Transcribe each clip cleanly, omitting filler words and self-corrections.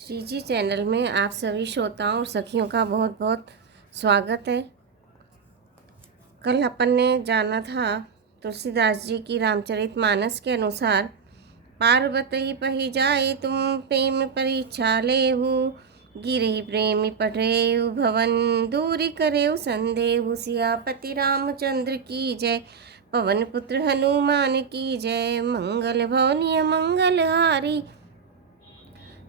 श्री जी channel में आप सभी श्रोताओं और सखियों का बहुत बहुत स्वागत है। कल अपन ने जाना था तुलसीदास जी की रामचरितमानस के अनुसार पार्वती पही जाए तुम प्रेम परीक्षा लेहु गिरहि प्रेमी पढ़ेहु भवन दूरी करेहु संदेहु सियापति रामचंद्र की जय पवन पुत्र हनुमान की जय मंगल भवनीय मंगलहारी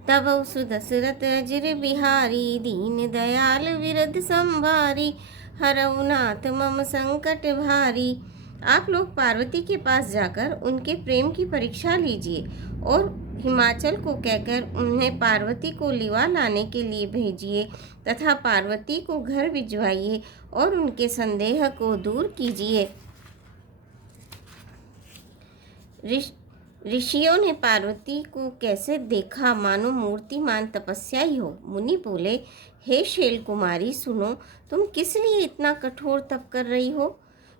तब सुदशरथ अजिर बिहारी दीन दयाल विरध संभारी हरऊ नाथ मम संकट भारी। आप लोग पार्वती के पास जाकर उनके प्रेम की परीक्षा लीजिए और हिमाचल को कहकर उन्हें पार्वती को लिवा लाने के लिए भेजिए तथा पार्वती को घर भिजवाइए और उनके संदेह को दूर कीजिए। ऋषियों ने पार्वती को कैसे देखा, मानो मूर्तिमान तपस्या ही हो। मुनि बोले, हे शैल कुमारी सुनो, तुम किस लिए इतना कठोर तप कर रही हो?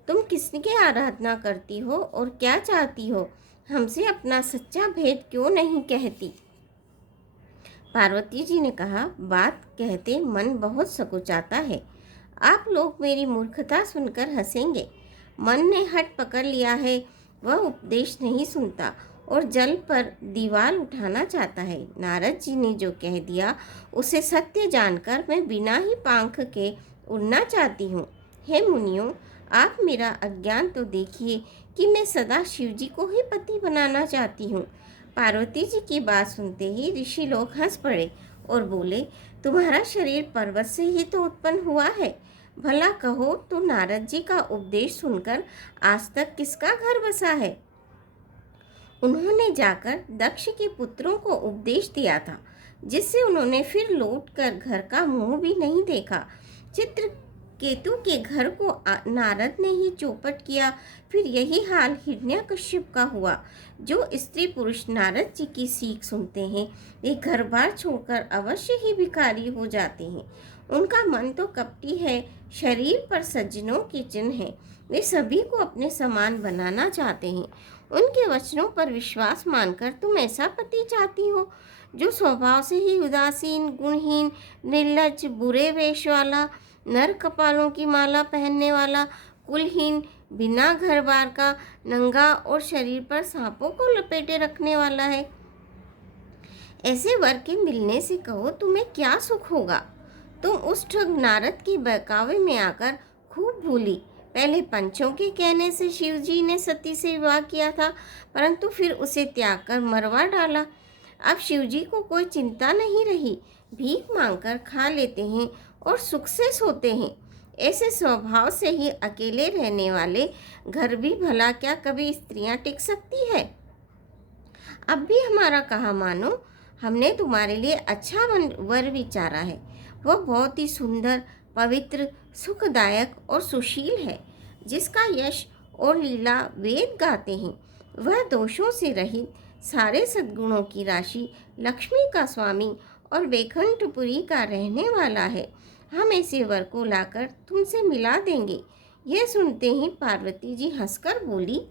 तुम किसकी आराधना करती हो और क्या चाहती हो? हमसे अपना सच्चा भेद क्यों नहीं कहती? पार्वती जी ने कहा, बात कहते मन बहुत सकुचाता है। आप लोग मेरी मूर्खता सुनकर हंसेंगे। मन ने हट पकड़ लिया है, वह उपदेश नहीं सुनता और जल पर दीवार उठाना चाहता है। नारद जी ने जो कह दिया उसे सत्य जानकर मैं बिना ही पंख के उड़ना चाहती हूँ। हे मुनियों, आप मेरा अज्ञान तो देखिए कि मैं सदा शिव जी को ही पति बनाना चाहती हूँ। पार्वती जी की बात सुनते ही ऋषि लोग हंस पड़े और बोले, तुम्हारा शरीर पर्वत से ही तो उत्पन्न हुआ है। भला कहो तो नारद जी का उपदेश सुनकर आज तक किसका घर बसा है? उन्होंने जाकर दक्ष के पुत्रों को उपदेश दिया था, जिससे उन्होंने फिर लौटकर घर का मुंह भी नहीं देखा। चित्रकेतु के घर को नारद ने ही चौपट किया। फिर यही हाल हिरण्यकश्यप का हुआ। जो स्त्री पुरुष नारद जी की सीख सुनते हैं वे घर बार छोड़कर अवश्य ही भिखारी हो जाते हैं। उनका मन तो कपटी है, शरीर पर सज्जनों के चिन्ह है। वे सभी को अपने समान बनाना चाहते हैं। उनके वचनों पर विश्वास मानकर तुम ऐसा पति चाहती हो जो स्वभाव से ही उदासीन, गुणहीन, निर्लज्ज, बुरे वेश वाला, नर कपालों की माला पहनने वाला, कुलहीन, बिना घर बार का, नंगा और शरीर पर सांपों को लपेटे रखने वाला है। ऐसे वर के मिलने से कहो तुम्हें क्या सुख होगा? तुम उस ठग नारद के बहकावे में आकर खूब भूली। पहले पंचों के कहने से शिव जी ने सती से विवाह किया था, परंतु फिर उसे त्याग कर मरवा डाला। अब शिव जी को कोई चिंता नहीं रही, भीख मांगकर खा लेते हैं और सुख से सोते हैं। ऐसे स्वभाव से ही अकेले रहने वाले घर भी भला क्या कभी स्त्रियां टिक सकती है? अब भी हमारा कहा मानो, हमने तुम्हारे लिए अच्छा वर विचारा है। वह बहुत ही सुंदर, पवित्र, सुखदायक और सुशील है, जिसका यश और लीला वेद गाते हैं। वह दोषों से रहित, सारे सद्गुणों की राशि, लक्ष्मी का स्वामी और वैकुंठपुरी का रहने वाला है। हम ऐसे वर को लाकर तुमसे मिला देंगे। यह सुनते ही पार्वती जी हंसकर बोली,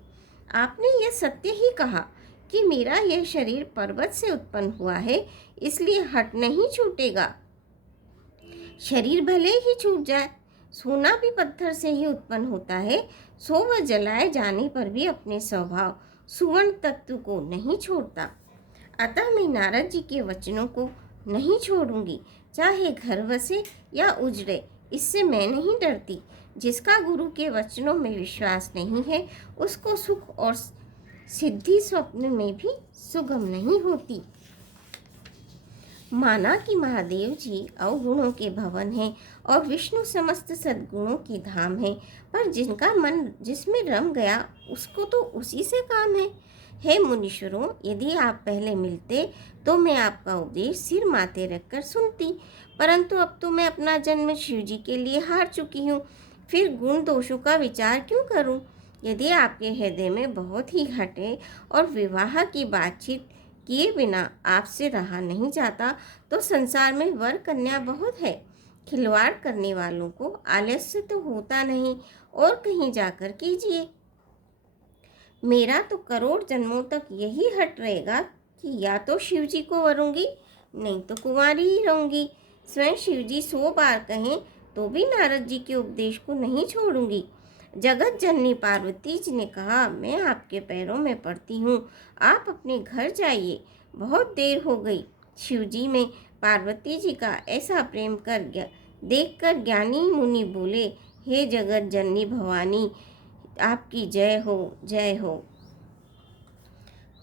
आपने यह सत्य ही कहा कि मेरा यह शरीर पर्वत से उत्पन्न हुआ है, इसलिए हट नहीं छूटेगा। शरीर भले ही छूट जाए, सोना भी पत्थर से ही उत्पन्न होता है, सो वह जलाए जाने पर भी अपने स्वभाव सुवर्ण तत्व को नहीं छोड़ता। अतः मैं नारद जी के वचनों को नहीं छोड़ूंगी, चाहे घर बसे या उजड़े, इससे मैं नहीं डरती। जिसका गुरु के वचनों में विश्वास नहीं है, उसको सुख और सिद्धि स्वप्न में भी सुगम नहीं होती। माना कि महादेव जी अवगुणों के भवन हैं और विष्णु समस्त सद्गुणों की धाम है, पर जिनका मन जिसमें रम गया उसको तो उसी से काम है। हे मुनीश्वरों, यदि आप पहले मिलते तो मैं आपका उपदेश सिर माथे रखकर सुनती, परंतु अब तो मैं अपना जन्म शिव जी के लिए हार चुकी हूँ। फिर गुण दोषों का विचार क्यों करूँ? यदि आपके हृदय में बहुत ही हटे और विवाह की बातचीत किए बिना आपसे रहा नहीं जाता, तो संसार में वर कन्या बहुत है। खिलवाड़ करने वालों को आलस्य तो होता नहीं, और कहीं जाकर कीजिए। मेरा तो करोड़ जन्मों तक यही हट रहेगा कि या तो शिव जी को वरूंगी नहीं तो कुंवारी ही रहूंगी। स्वयं शिव जी 100 बार कहें तो भी नारद जी के उपदेश को नहीं छोड़ूंगी। जगत जननी पार्वती जी ने कहा, मैं आपके पैरों में पड़ती हूँ, आप अपने घर जाइए, बहुत देर हो गई। शिव जी में पार्वती जी का ऐसा प्रेम देखकर ज्ञानी मुनि बोले, हे जगत जननी भवानी, आपकी जय हो, जय हो।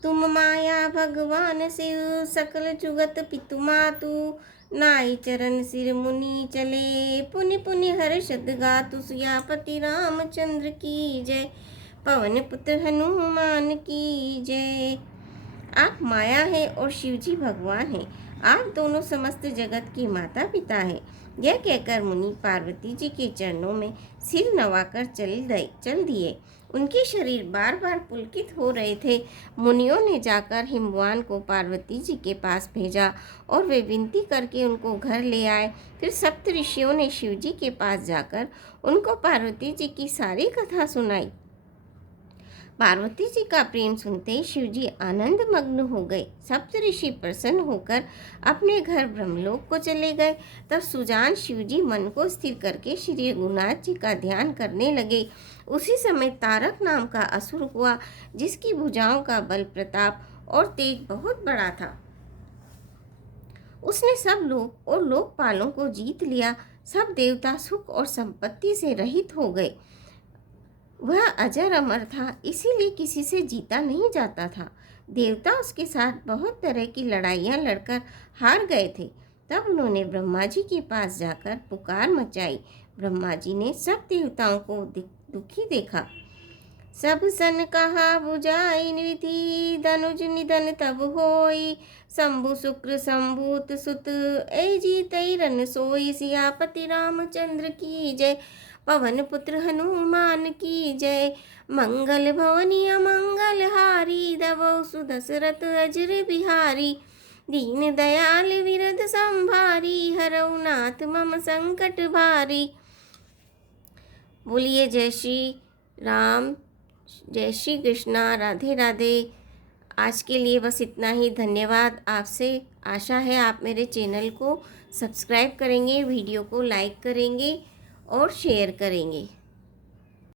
तुम माया भगवान शिव, सकल जुगत पितु मातु, नाई चरण सिर मुनि चले, पुनि पुनि हर्षद गातु, सियापति रामचंद्र की जय, पवन पुत्र हनुमान की जय। आप माया है और शिवजी भगवान हैं। आप दोनों समस्त जगत के माता पिता हैं। यह कहकर मुनि पार्वती जी के चरणों में सिर नवाकर चल दिए। उनके शरीर बार बार पुलकित हो रहे थे। मुनियों ने जाकर हिमवान को पार्वती जी के पास भेजा और वे विनती करके उनको घर ले आए। फिर सप्त ऋषियों ने शिव जी के पास जाकर उनको पार्वती जी की सारी कथा सुनाई। पार्वती जी का प्रेम सुनते ही शिव जी आनंद मग्न हो गए। सप्त ऋषि प्रसन्न होकर अपने घर ब्रह्मलोक को चले गए। तब सुजान शिव जी मन को स्थिर करके श्री रघुनाथ जी का ध्यान करने लगे। उसी समय तारक नाम का असुर हुआ, जिसकी भुजाओं का बल प्रताप और तेज बहुत बड़ा था। उसने सब लोग और लोकपालों को जीत लिया। सब देवता सुख और संपत्ति से रहित हो गए। वह अजर अमर था, इसीलिए किसी से जीता नहीं जाता था। देवता उसके साथ बहुत तरह की लड़ाइयाँ लड़कर हार गए थे। तब उन्होंने ब्रह्मा जी के पास जाकर पुकार मचाई। ब्रह्मा जी ने सब देवताओं को दुखी देखा। सब सन कहा बुझाई निधि, धनुज निधन तब होई, शंभु शुक्र शंभूत सुत, ए जीतई रन सोई, सियापति रामचंद्र की जय, पवन पुत्र हनुमान की जय, मंगल भवनी अमंगल हारी, दबौ सुदशरथ अजर बिहारी, दीन दयाल विरद संभारी, हरौ नाथ मम संकट भारी। बोलिए जय श्री राम, जय श्री कृष्णा, राधे राधे। आज के लिए बस इतना ही। धन्यवाद। आपसे आशा है आप मेरे चैनल को सब्सक्राइब करेंगे, वीडियो को लाइक करेंगे और शेयर करेंगे।